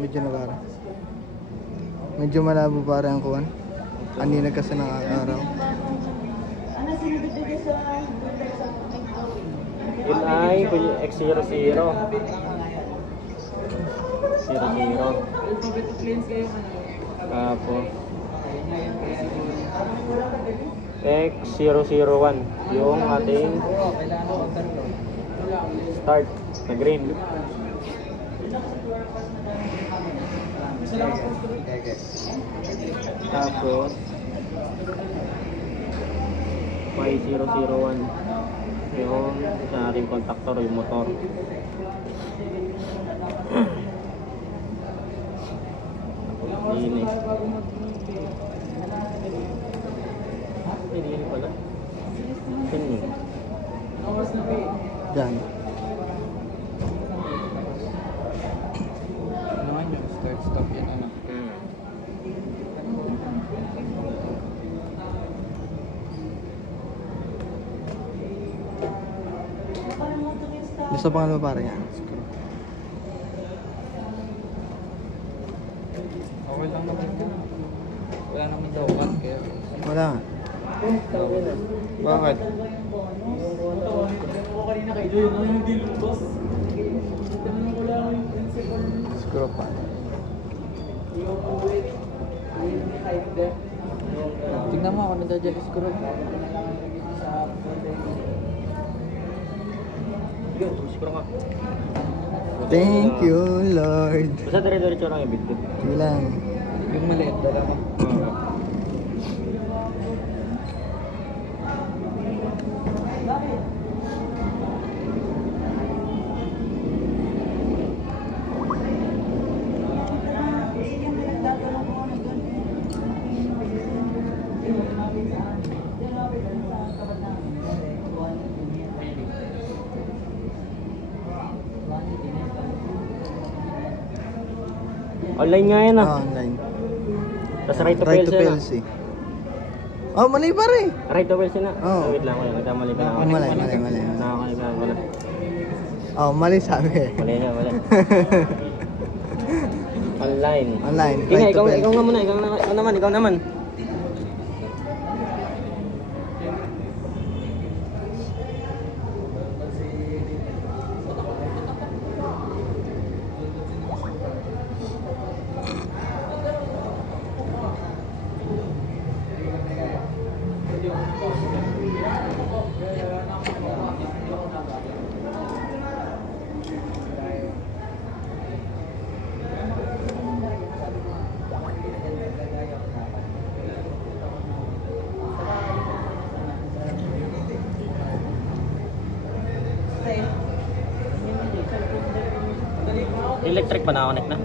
Medyo na para. Medyo malabo para ang kuwan. Kanina kasi ng araw. Yun ay X00. 00. Tapos X001 yung ating start na green. Tapos Y001 yung sa ating contactor yung motor. Ini pala. Ini. Diyan. Naman yung start stop yan ano. Gusto pa nga para yan. Okay lang naman yan. Wala naman daw cut kaya. Wala nga. Bakit? Screw pa. Tingnan mo ako nadadya sa screw. Siguro ka. Thank you, Lord. Basta dire-diretso lang yung bit. Sige lang. Yung maliit dala mo. Online nga yan Ah, online. Tapos right to Right to PLC na. PLC. Oh, mali pa rin. Right to PLC na. Oo. Wait lang, nagkamali pa na ako. Mali. Nakakalig na wala. Oh, mali sabi. Mali na, mali. Online. Online. Tingnan, Right to ikaw PLC. nga muna, ikaw naman. Electric pa na-connect na?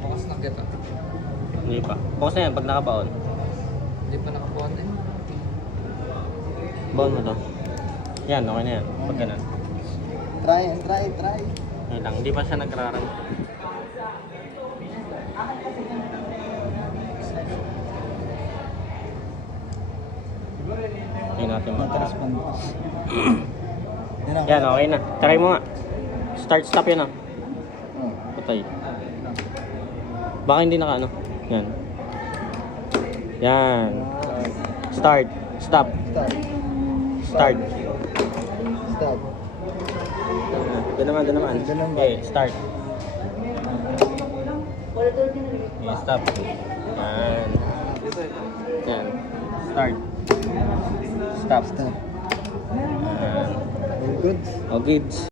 Bukas na kita. Hindi pa. Bukas na yan pag nakabaon. Hindi pa nakabuhat eh. Baon mo to. Yan, okay na yan. Pag ganun. Try. Ngayon lang, hindi pa siya nagraram. Tingnan natin mo. Respond. Yan, okay na. Try mo nga. Start, stop yan ah. Oh. Patay. Baka hindi naka ano. Yan. Yan. Start. Stop. Start. Stop. Doon naman. Doon naman. Okay, start. Okay, stop. Yan. Yan. Start. Stop. Stop. Yan. All good. Oh, goods.